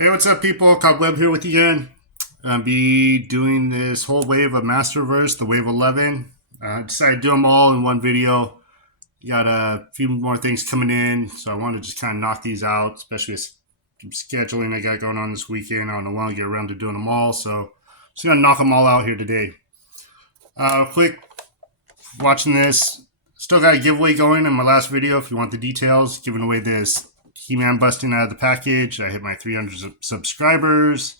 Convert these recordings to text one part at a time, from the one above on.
Hey, what's up, people? Cobweb here with you again. I'll be doing this whole wave of Masterverse, the Wave 11. I decided to do them all in one video. Got a few more things coming in, so I want to just kind of knock these out, especially with some scheduling I got going on this weekend. I don't know when I'll get around to doing them all, so just gonna knock them all out here today. Quick, watching this. Still got a giveaway going in my last video. If you want the details, giving away this He-Man busting out of the package. I hit my 300 subscribers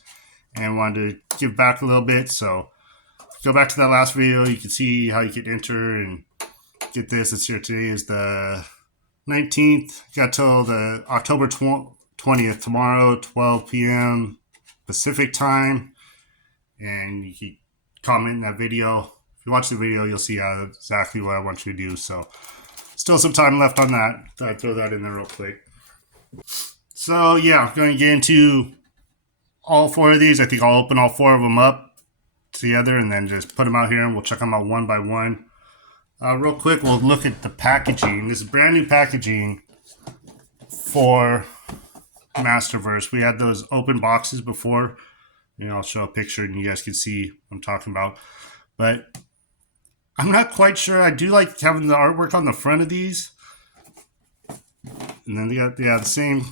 and wanted to give back a little bit. So go back to that last video. You can see how you can enter and get this. It's here today is the 19th. Got till the October 20th, tomorrow, 12 p.m. Pacific time. And you can comment in that video. If you watch the video, you'll see exactly what I want you to do. So still some time left on that. Thought I'd throw that in there real quick. So yeah, I'm going to get into all four of these. I think I'll open all four of them up together and then just put them out here and we'll check them out one by one. Real quick, we'll look at the packaging. This is brand new packaging for Masterverse. We had those open boxes before. I'll show a picture and you guys can see what I'm talking about. But I'm not quite sure. I do like having the artwork on the front of these. And then they got the same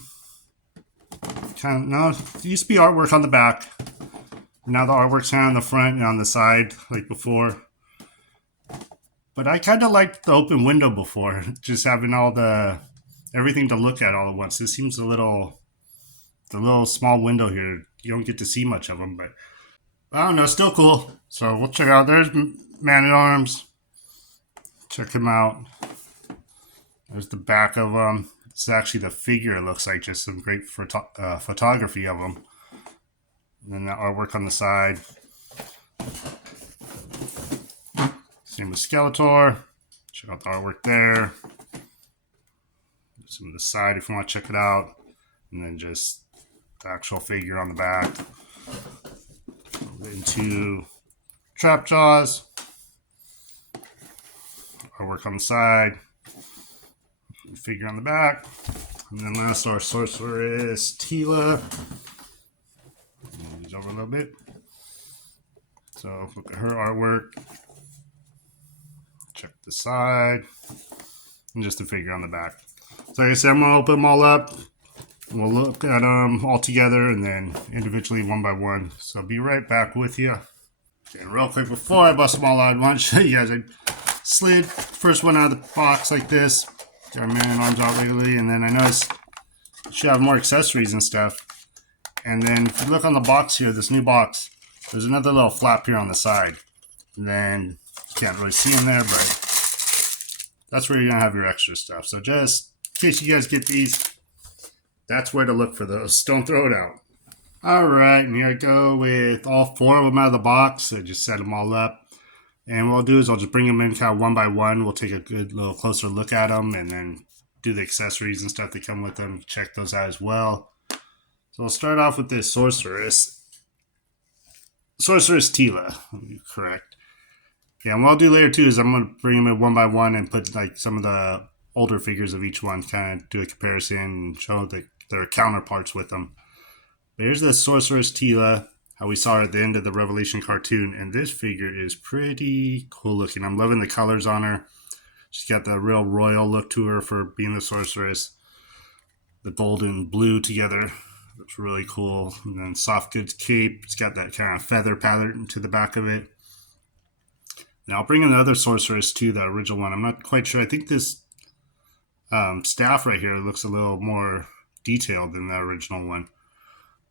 kind of, no, it used to be artwork on the back. Now the artwork's kind of on the front and on the side like before. But I kind of liked the open window before, just having everything to look at all at once. This seems the little small window here. You don't get to see much of them, but I don't know, still cool. So we'll check out. There's Man-at-Arms. Check him out. There's the back of them. This is actually the figure, it looks like. Just some great photography of them. And then the artwork on the side. Same with Skeletor. Check out the artwork there. Some of the side if you want to check it out. And then just the actual figure on the back. Into Trapjaws. Artwork on the side. Figure on the back. And then last, our Sorceress Tila. These over a little bit. So look at her artwork. Check the side. And just the figure on the back. So like I said, I'm going to open them all up. We'll look at them all together and then individually one by one. So I'll be right back with you. Okay, real quick, before I bust them all out, I want to show you guys. I slid first one out of the box like this. Got my arms out regularly, and then I noticed you should have more accessories and stuff. And then if you look on the box here, this new box, there's another little flap here on the side. And then you can't really see in there, but that's where you're going to have your extra stuff. So just in case you guys get these, that's where to look for those. Don't throw it out. Alright, and here I go with all four of them out of the box. I just set them all up. And what I'll do is I'll just bring them in kind of one by one. We'll take a good little closer look at them and then do the accessories and stuff that come with them. Check those out as well. So I'll start off with this Sorceress Teela. Correct. Yeah, and what I'll do later too is I'm going to bring them in one by one and put like some of the older figures of each one, kind of do a comparison and show their counterparts with them. There's the Sorceress Teela, how we saw her at the end of the Revelation cartoon, and this figure is pretty cool looking. I'm loving the colors on her. She's got the real royal look to her for being the sorceress. The gold and blue together looks really cool. And then soft goods cape. It's got that kind of feather pattern to the back of it. Now I'll bring in the other sorceress too, the original one. I'm not quite sure. I think this staff right here looks a little more detailed than the original one.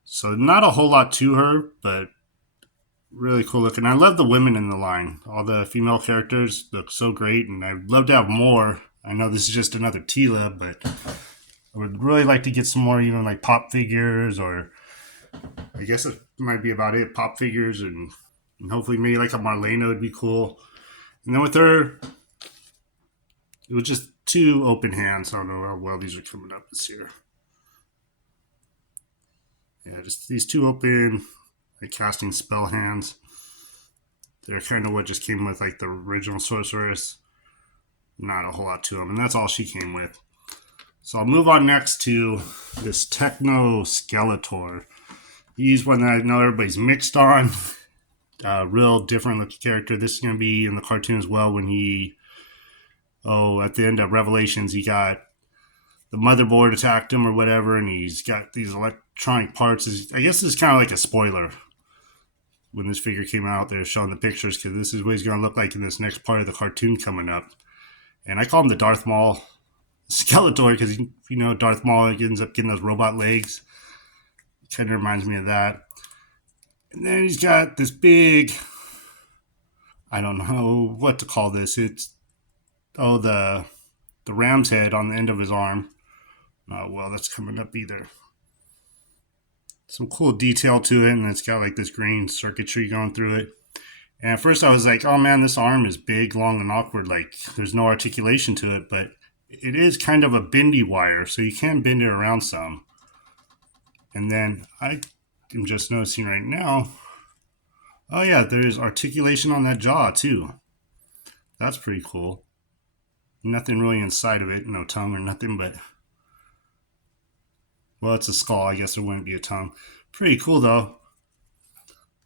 So not a whole lot to her, but really cool looking. I love the women in the line. All the female characters look so great, and I'd love to have more. I know this is just another Teela, but I would really like to get some more, even like pop figures, or I guess it might be about it. Pop figures, and hopefully maybe like a Marlena would be cool. And then with her, it was just two open hands. I don't know how well these are coming up this year. Yeah, just these two open, like casting spell hands. They're kind of what just came with like the original Sorceress. Not a whole lot to them, and that's all she came with. So I'll move on next to this Techno Skeletor. He's one that I know everybody's mixed on. Real different looking character. This is going to be in the cartoon as well when at the end of Revelations, he got the motherboard attacked him or whatever, and he's got these electronic parts. I guess this is kind of like a spoiler. When this figure came out, they're showing the pictures because this is what he's going to look like in this next part of the cartoon coming up. And I call him the Darth Maul Skeletor because, Darth Maul ends up getting those robot legs. Kind of reminds me of that. And then he's got this big, I don't know what to call this. It's, the ram's head on the end of his arm. Oh, well, that's coming up either. Some cool detail to it, and it's got like this green circuitry going through it. And at first I was like, oh man, this arm is big, long, and awkward. Like, there's no articulation to it, but it is kind of a bendy wire, so you can bend it around some. And then I am just noticing right now, oh yeah, there's articulation on that jaw too. That's pretty cool. Nothing really inside of it, no tongue or nothing, but, well, it's a skull. I guess there wouldn't be a tongue. Pretty cool though.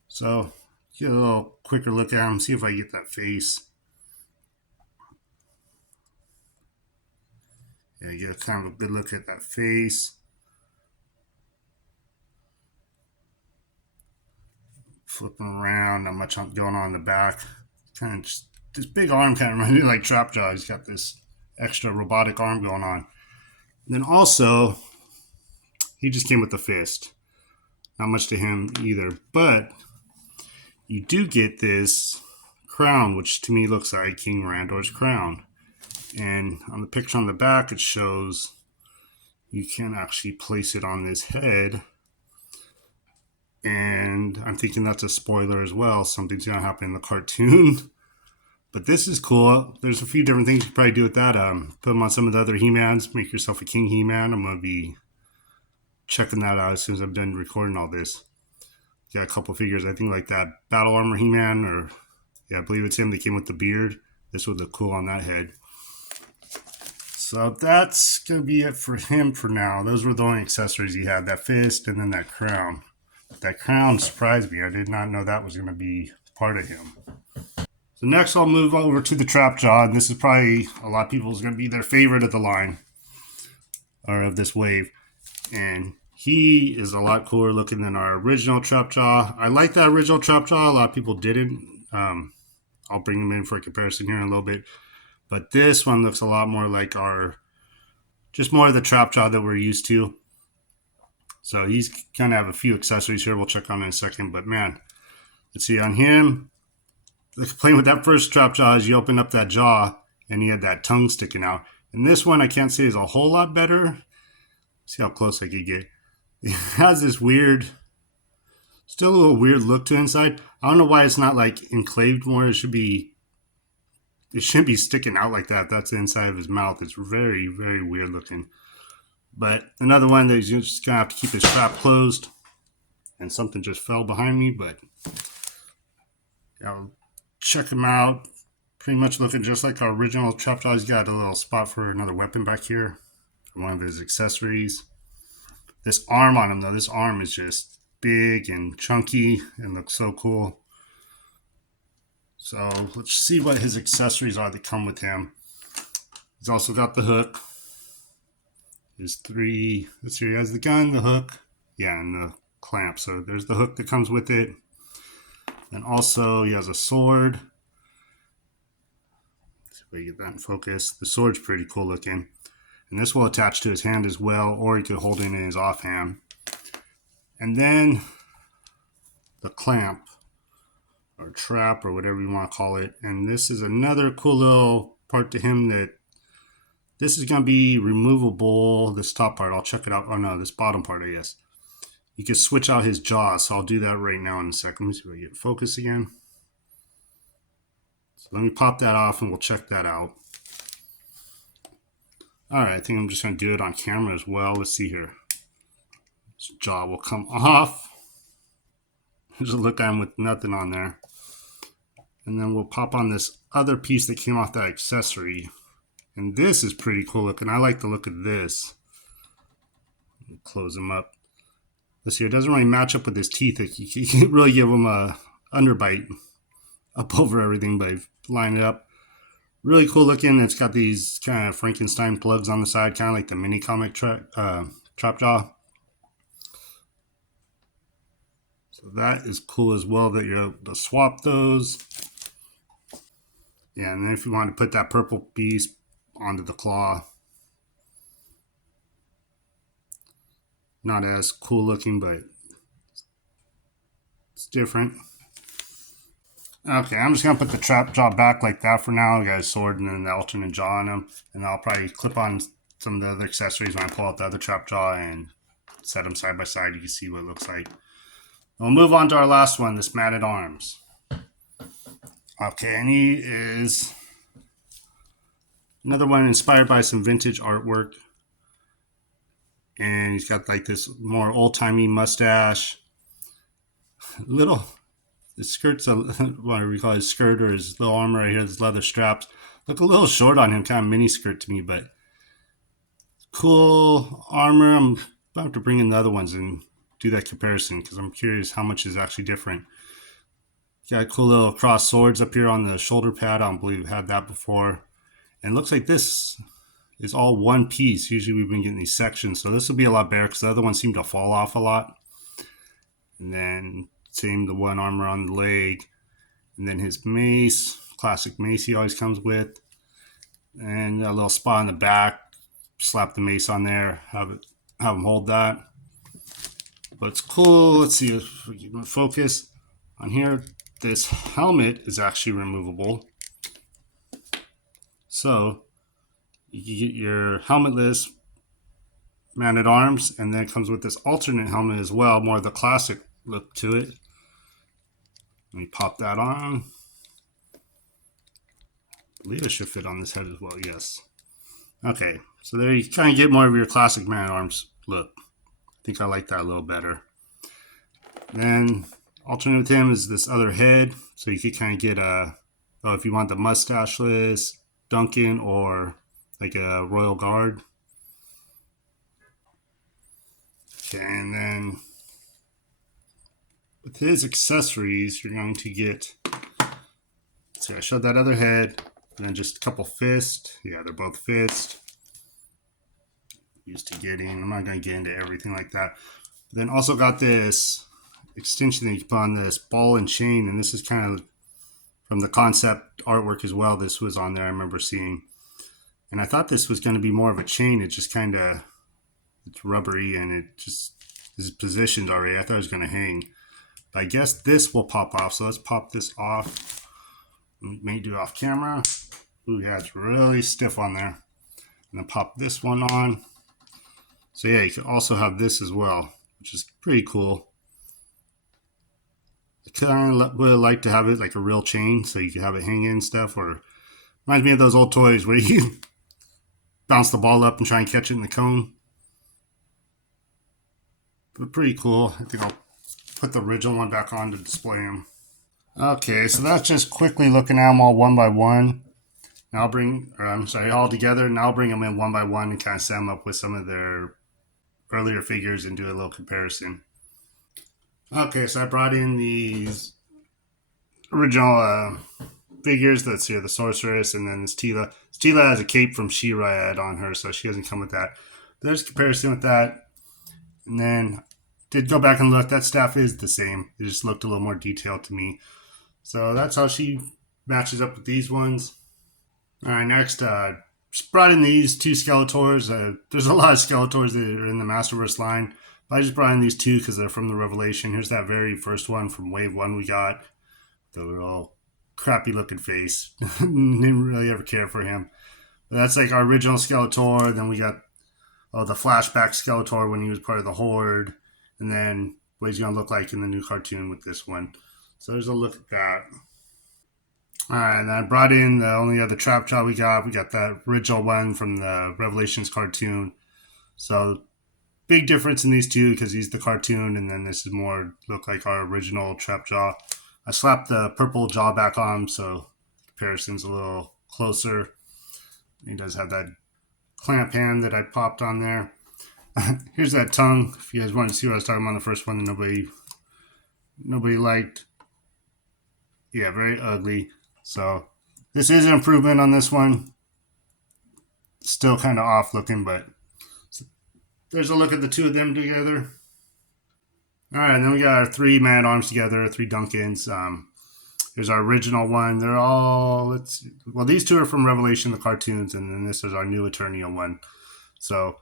So, get a little quicker look at him, see if I get that face. Yeah, get kind of a good look at that face. Flipping around, not much going on in the back. Kind of just, this big arm kind of reminds me like Trapjaw. He's got this extra robotic arm going on. And then also, he just came with the fist. Not much to him either, but you do get this crown, which to me looks like King Randor's crown. And on the picture on the back, it shows you can actually place it on this head. And I'm thinking that's a spoiler as well. Something's going to happen in the cartoon. But this is cool. There's a few different things you can probably do with that. Put them on some of the other He-Mans. Make yourself a King He-Man. I'm going to be checking that out as soon as I'm done recording all this. Got a couple figures, I think, like that Battle Armor He-Man, or I believe it's him that came with the beard. This would look cool on that head. So that's going to be it for him for now. Those were the only accessories he had, that fist and then that crown. That crown surprised me. I did not know that was going to be part of him. So next I'll move over to the Trapjaw, and this is probably a lot of people's going to be their favorite of the line, or of this wave. And he is a lot cooler looking than our original Trapjaw. I like that original Trapjaw. A lot of people didn't. I'll bring him in for a comparison here in a little bit. But this one looks a lot more like just more of the Trapjaw that we're used to. So he's going to have a few accessories here we'll check on in a second. But man, let's see on him. The complaint with that first Trapjaw is you open up that jaw and he had that tongue sticking out. And this one I can't say is a whole lot better. See how close I could get. It has this weird, still a little weird look to inside. I don't know why it's not like enclaved more. It shouldn't be sticking out like that. That's the inside of his mouth. It's very, very weird looking. But another one that he's just going to have to keep his trap closed. And something just fell behind me, but I'll check him out. Pretty much looking just like our original Trapjaw. He's got a little spot for another weapon back here. For one of his accessories. This arm on him, though, this arm is just big and chunky and looks so cool. So let's see what his accessories are that come with him. He's also got the hook. Let's see, he has the gun, the hook, and the clamp. So there's the hook that comes with it. And also he has a sword. Let's see if we get that in focus. The sword's pretty cool looking. And this will attach to his hand as well, or he could hold it in his offhand. And then the clamp, or trap, or whatever you want to call it. And this is another cool little part to him that this is going to be removable. This top part, I'll check it out. Oh no, this bottom part, I guess. You can switch out his jaw, so I'll do that right now in a second. Let me see if I get focus again. So let me pop that off and we'll check that out. Alright, I think I'm just going to do it on camera as well. Let's see here. This jaw will come off. There's a look at him with nothing on there. And then we'll pop on this other piece that came off that accessory. And this is pretty cool looking. I like the look of this. Close him up. Let's see, it doesn't really match up with his teeth. You can't really give him a underbite up over everything by lining it up. Really cool looking. It's got these kind of Frankenstein plugs on the side, kind of like the mini comic Trapjaw. So that is cool as well that you're able to swap those. Yeah, and then if you want to put that purple piece onto the claw, not as cool looking, but it's different. Okay, I'm just going to put the Trapjaw back like that for now. I got a sword and then the alternate jaw on him. And I'll probably clip on some of the other accessories when I pull out the other Trapjaw and set them side by side. You can see what it looks like. We'll move on to our last one, this matted arms. Okay, and he is another one inspired by some vintage artwork. And he's got like this more old-timey mustache. Little, his skirt's what do we call his skirt or his little armor right here, his leather straps. Look a little short on him, kind of mini skirt to me, but cool armor. I'm about to bring in the other ones and do that comparison because I'm curious how much is actually different. Got cool little cross swords up here on the shoulder pad. I don't believe I've had that before. And it looks like this is all one piece. Usually we've been getting these sections, so this will be a lot better because the other ones seem to fall off a lot. And then same the one armor on the leg. And then his mace, classic mace he always comes with. And a little spot on the back. Slap the mace on there, have him hold that. But it's cool. Let's see if we can focus on here. This helmet is actually removable. So you get your helmetless mounted arms, and then it comes with this alternate helmet as well, more of the classic look to it. Let me pop that on. I believe it should fit on this head as well, yes. Okay, so there you kind of get more of your classic man arms look. I think I like that a little better. Then alternate with him is this other head, so you could kind of get if you want the mustacheless Duncan or like a Royal Guard. Okay, and then with his accessories, you're going to get, so I showed that other head, and then just a couple fists. Yeah, they're both fists. Used to getting, I'm not going to get into everything like that. But then also got this extension that you can put on this ball and chain, and this is kind of from the concept artwork as well. This was on there, I remember seeing. And I thought this was going to be more of a chain. It just kind of, it's rubbery and it just is positioned already. I thought it was going to hang. But I guess this will pop off. So let's pop this off. We may do it off camera. Ooh, yeah, it's really stiff on there. And then pop this one on. So yeah, you can also have this as well, which is pretty cool. I kind of would like to have it like a real chain, so you can have it hang in stuff. Or reminds me of those old toys where you bounce the ball up and try and catch it in the cone. But pretty cool. I think I'll put the original one back on to display them. Okay, so that's just quickly looking at them all one by one. Now I'll bring, all together, and I'll bring them in one by one and kind of set them up with some of their earlier figures and do a little comparison. Okay, so I brought in these original figures. That's here, the Sorceress, and then this Tila. Tila has a cape from She-Ra I had on her, so she doesn't come with that. There's a comparison with that. And then did go back and look. That staff is the same. It just looked a little more detailed to me. So that's how she matches up with these ones. All right, next, just brought in these two Skeletors. There's a lot of Skeletors that are in the Masterverse line. But I just brought in these two because they're from the Revelation. Here's that very first one from Wave 1 we got. The little crappy looking face. Didn't really ever care for him. But that's like our original Skeletor. Then we got the flashback Skeletor when he was part of the Horde. And then what he's going to look like in the new cartoon with this one. So there's a look at that. Alright, and I brought in the only other Trapjaw we got. We got that original one from the Revelations cartoon. So big difference in these two because he's the cartoon, and then this is more look like our original Trapjaw. I slapped the purple jaw back on, so comparison's a little closer. He does have that clamp hand that I popped on there. Here's that tongue. If you guys want to see what I was talking about on the first one that nobody liked. Yeah, very ugly. So this is an improvement on this one. Still kind of off looking, but there's a look at the two of them together. All right, and then we got our three man arms together, three Duncans. Here's our original one. They're all well, these two are from Revelation, the cartoons, and then this is our new Eternial one. So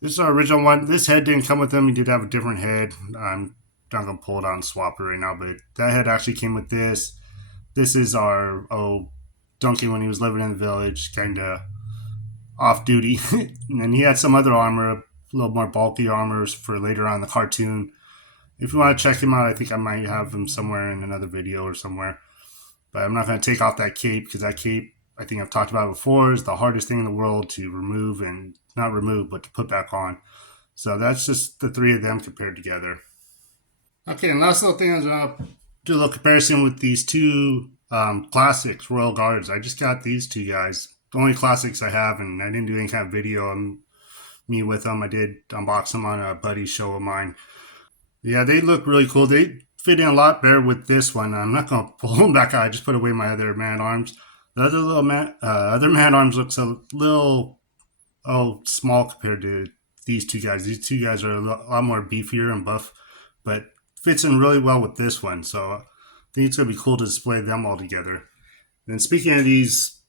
this is our original one. This head didn't come with them. He did have a different head. I'm not gonna pull it out and swap it right now, but that head actually came with this. This is our Duncan when he was living in the village, kind of off duty, and then he had some other armor, a little more bulky armors for later on in the cartoon. If you want to check him out, I think I might have him somewhere in another video or somewhere. But I'm not going to take off that cape because that cape, I think I've talked about it before, is the hardest thing in the world to remove and not remove, but to put back on. So that's just the three of them compared together. Okay, and last little thing is do a little comparison with these two classics, Royal Guards. I just got these two guys. The only classics I have, and I didn't do any kind of video on me with them. I did unbox them on a buddy's show of mine. Yeah, they look really cool. They fit in a lot better with this one. I'm not going to pull them back out. I just put away my other man arms. The other man arms looks a little small compared to these two guys. These two guys are a lot more beefier and buff, but fits in really well with this one. So I think it's going to be cool to display them all together. And speaking of these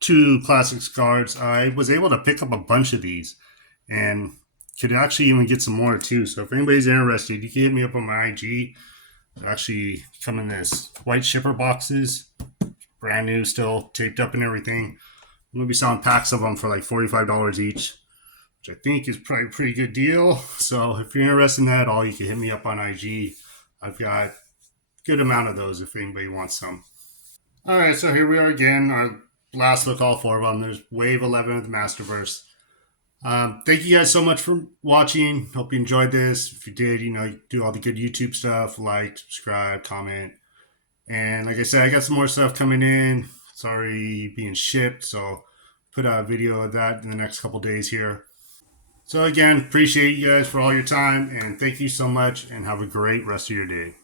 two classics guards, I was able to pick up a bunch of these and could actually even get some more too. So if anybody's interested, you can hit me up on my IG. They actually come in this white shipper boxes, brand new, still taped up and everything. I'm gonna be selling packs of them for like $45 each, which I think is probably a pretty good deal. So if you're interested in that at all, you can hit me up on IG. I've got a good amount of those if anybody wants some. All right, so here we are again. Our last look, all four of them. There's Wave 11 of the Masterverse. Thank you guys so much for watching. Hope you enjoyed this. If you did, do all the good YouTube stuff, like, subscribe, comment. And like I said, I got some more stuff coming in. It's already being shipped, so put out a video of that in the next couple days here. So again, appreciate you guys for all your time, and thank you so much, and have a great rest of your day.